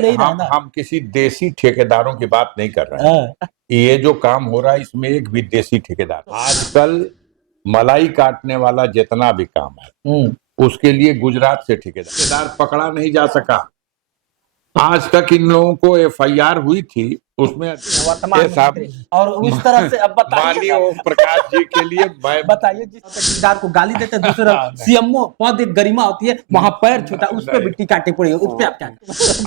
ले रहा है ना। हम किसी देसी ठेकेदारों की बात नहीं कर रहे हैं। ये जो काम हो रहा है इसमें एक भी देसी ठेकेदार, आजकल मलाई काटने वाला जितना भी काम है उसके लिए गुजरात से ठेकेदार पकड़ा नहीं जा सका। आज तक इन लोगों को एफआईआर हुई थी, उसमें और उस तरह से अब माननीय ओम प्रकाश जी के लिए बताइए, जिस ठेकेदार को गाली देते दूसरा सीएमओ पद एक गरिमा होती है, वहां पैर छूटा, उस पर भी टीका टिप्पणी, उस पे आप क्या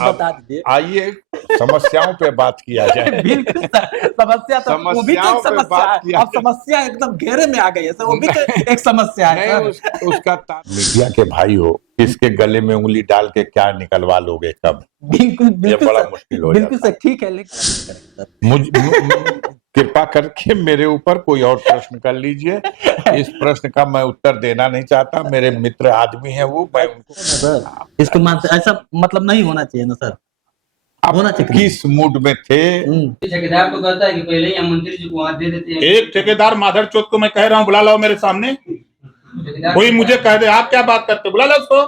बता दीजिए। आइए समस्याओं पे बात किया जाए। बिल्कुल सर, समस्या तो वो भी तो एक समस्या है। अब समस्या एकदम घेरे में आ गई है सर, वो भी तो एक समस्या है। उसका मीडिया के भाई हो, किसके गले में उंगली डाल के क्या निकलवा लोगे कब? बिल्कुल बिल्कुल बड़ा मुश्किल हो बिल्कुल सर, ठीक है, लेकिन कृपा करके मेरे ऊपर कोई और प्रश्न कर लीजिए। इस प्रश्न का मैं उत्तर देना नहीं चाहता, मेरे मित्र आदमी है वो, मैं उनको सर इसको मानते, ऐसा मतलब नहीं होना चाहिए ना सर। आप किस मूड में थे? ठेकेदार को कहता है कि पहले ही हम मंत्री जी को वहां दे देते हैं। एक ठेकेदार माधर चौथ को मैं कह रहा हूँ बुला लाओ मेरे सामने, कोई मुझे कह दे आप क्या बात करते, बुला लो उसको।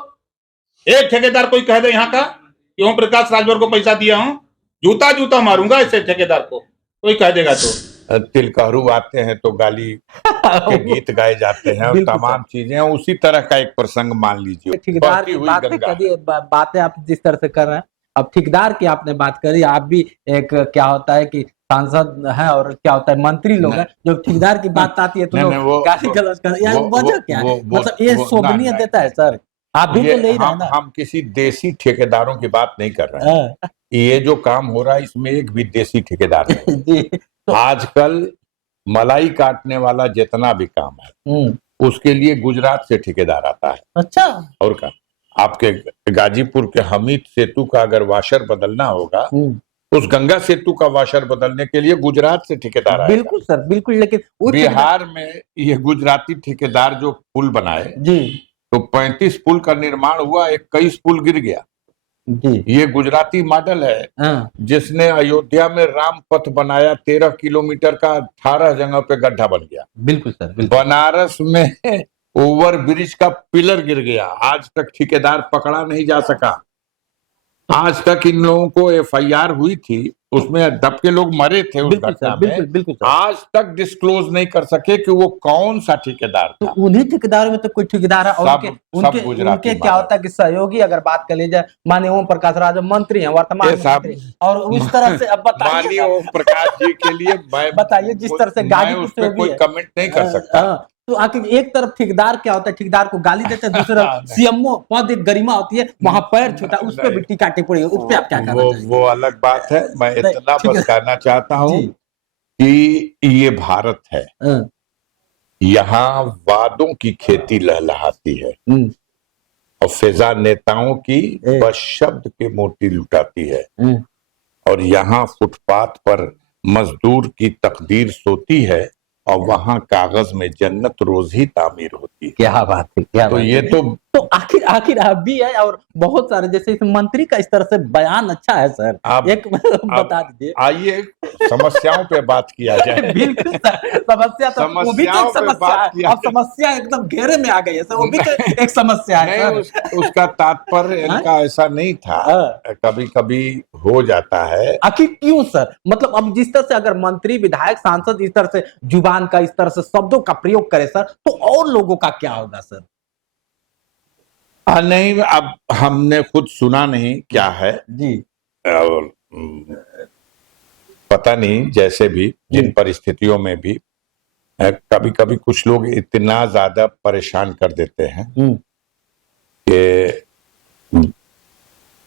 एक ठेकेदार कोई कह दे यहाँ का कि ओम प्रकाश राजभर को पैसा दिया हूँ, जूता जूता मारूंगा ऐसे ठेकेदार को, कोई कह देगा तो। तिलकहरू आते हैं तो गाली के गीत गाए जाते हैं और तमाम चीजें, उसी तरह का एक प्रसंग मान लीजिए। ठेकेदार की बातें आप जिस तरह से कर रहे हैं, अब ठेकेदार की आपने बात करी, आप भी एक क्या होता है कि सांसद है और क्या होता है मंत्री लोग हैं, जो ठेकेदार की बात आती है तो लोग गाली गलौज कर, यार वजह क्या है? मतलब ये शोभनीय देता है सर, आप भी तो ले रहे हैं ना। हम किसी देसी ठेकेदारों की बात नहीं कर रहे हैं। ये जो काम हो रहा है इसमें एक भी देसी ठेकेदार नहीं। आजकल मलाई काटने वाला जितना भी काम है उसके लिए गुजरात से ठेकेदार आता है। अच्छा, और क्या, आपके गाजीपुर के हमीद सेतु का अगर वाशर बदलना होगा, उस गंगा सेतु का वाशर बदलने के लिए गुजरात से ठेकेदार आएगा। बिल्कुल सर, बिल्कुल। लेकिन बिहार में ये गुजराती ठेकेदार जो पुल बनाए जी, तो 35 पुल का निर्माण हुआ, 21 पुल गिर गया जी। ये गुजराती मॉडल है जिसने अयोध्या में राम पथ बनाया, 13 किलोमीटर का 18 जगह पे गड्ढा बन गया। बिल्कुल सर, बिल्कुल। बनारस में ओवर ब्रिज का पिलर गिर गया, आज तक ठेकेदार पकड़ा नहीं जा सका। आज तक इन लोगों को एफआईआर हुई थी, उसमें दब के लोग मरे थे उस घटना में। बिल्कुल आज तक डिस्क्लोज नहीं कर सके कि वो कौन सा ठेकेदार था। तो उन्हीं ठेकेदारों में तो कोई ठेकेदार है, उनके क्या होता है कि सहयोगी, अगर बात कर ली जाए, माननीय ओम प्रकाश राजभर मंत्री हैं वर्तमान मंत्री, और उस तरह से अब माननीय ओम प्रकाश जी के लिए बताइए, जिस तरह से गाजीपुर से कोई कमेंट नहीं कर सकता। तो आखिर एक तरफ ठेकेदार क्या होता है, ठेकेदार को गाली देते हैं, दूसरा सीएमओ पद एक गरिमा होती है, वहां पैर छूटा, उस पे भी टीका टिप्पणी, उस पे आप क्या कहना चाहिए? वो अलग बात है। मैं इतना बस कहना चाहता हूँ कि ये भारत है, यहाँ वादों की खेती लहलहाती है और फिजा नेताओं की बस शब्द की मोटी लुटाती है, और यहाँ फुटपाथ पर मजदूर की तकदीर सोती है और वहां कागज में जन्नत रोज ही तामीर होती है। क्या बात है, क्या तो बात ये है। तो आखिर आप भी है, और बहुत सारे जैसे इस मंत्री का इस तरह से बयान अच्छा है सर, एक बता दीजिए। आइए समस्याओं पे बात किया जाए। बिल्कुल सर, समस्या तो वो भी तो एक समस्या है। अब समस्या एकदम घेरे में आ गई है सर, वो भी तो एक समस्या है। उसका तात्पर्य इनका ऐसा नहीं था, कभी कभी हो जाता है। आखिर क्यों सर? मतलब अब जिस तरह से अगर मंत्री विधायक सांसद इस तरह से जुबान का, इस तरह से शब्दों का प्रयोग करे सर, तो और लोगों का क्या होगा सर? नहीं, अब हमने खुद सुना नहीं क्या है जी, और पता नहीं, जैसे भी जिन परिस्थितियों में भी कभी कभी कुछ लोग इतना ज्यादा परेशान कर देते हैं कि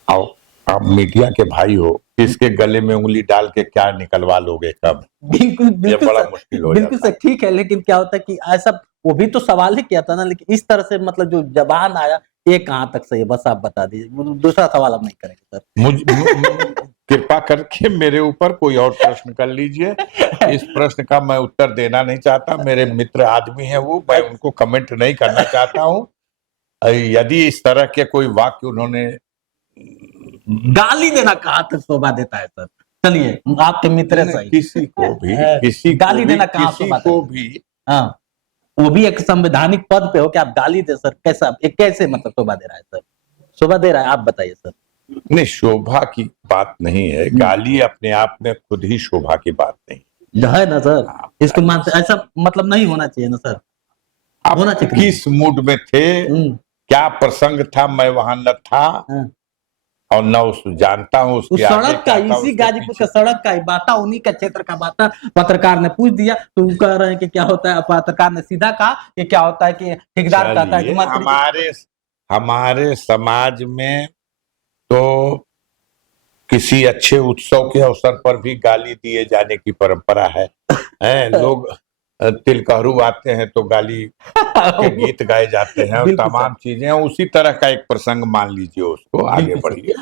आप मीडिया के भाई हो, किसके गले में उंगली डाल के क्या निकलवा लोगे कब? बिल्कुल बिल्कुल, बड़ा मुश्किल हो बिल्कुल सर, ठीक है। लेकिन क्या होता है कि ऐसा, वो भी तो सवाल ही किया था ना, लेकिन इस तरह से मतलब जो जबान आया, ये कहाँ तक सही है, बस आप बता दीजिए। दूसरा सवाल हम नहीं करेंगे सर। कृपा करके मेरे ऊपर कोई और प्रश्न कर लीजिए। इस प्रश्न का मैं उत्तर देना नहीं चाहता, मेरे मित्र आदमी है वो, मैं उनको कमेंट नहीं करना चाहता हूँ। यदि इस तरह के कोई वाक्य उन्होंने, गाली देना कहाँ तक शोभा देता है सर? चलिए, आपके मित्र सही, किसी को भी गाली देना कहाँ शोभा देता है? भी, हाँ, वो भी एक संवैधानिक पद पे हो कि आप गाली दे सर, कैसा कैसे मतलब शोभा दे रहा है सर? शोभा दे रहा है, आप बताइए सर। नहीं, शोभा की बात नहीं है, गाली अपने आप में खुद ही शोभा की बात नहीं है ना सर, इसको मानते ऐसा मतलब नहीं होना चाहिए ना सर। आप होना चाहिए। किस मूड में थे, क्या प्रसंग था, मैं वहां न था और न उस जानता हूँ उसके आगे सड़क का, इसी गाजीपुर का सड़क का बाता, उन्हीं का क्षेत्र का बाता पत्रकार ने पूछ दिया, तो वो कह रहे हैं कि क्या होता है, पत्रकार ने सीधा कहा कि क्या होता है कि ठेकेदार कहता है कि हमारे समाज में तो किसी अच्छे उत्सव के अवसर पर भी गाली दिए जाने की परंपरा है। लोग तिलकहरू आते हैं तो गाली के गीत गाए जाते हैं और तमाम चीजें, उसी तरह का एक प्रसंग मान लीजिए उसको, आगे बढ़िए।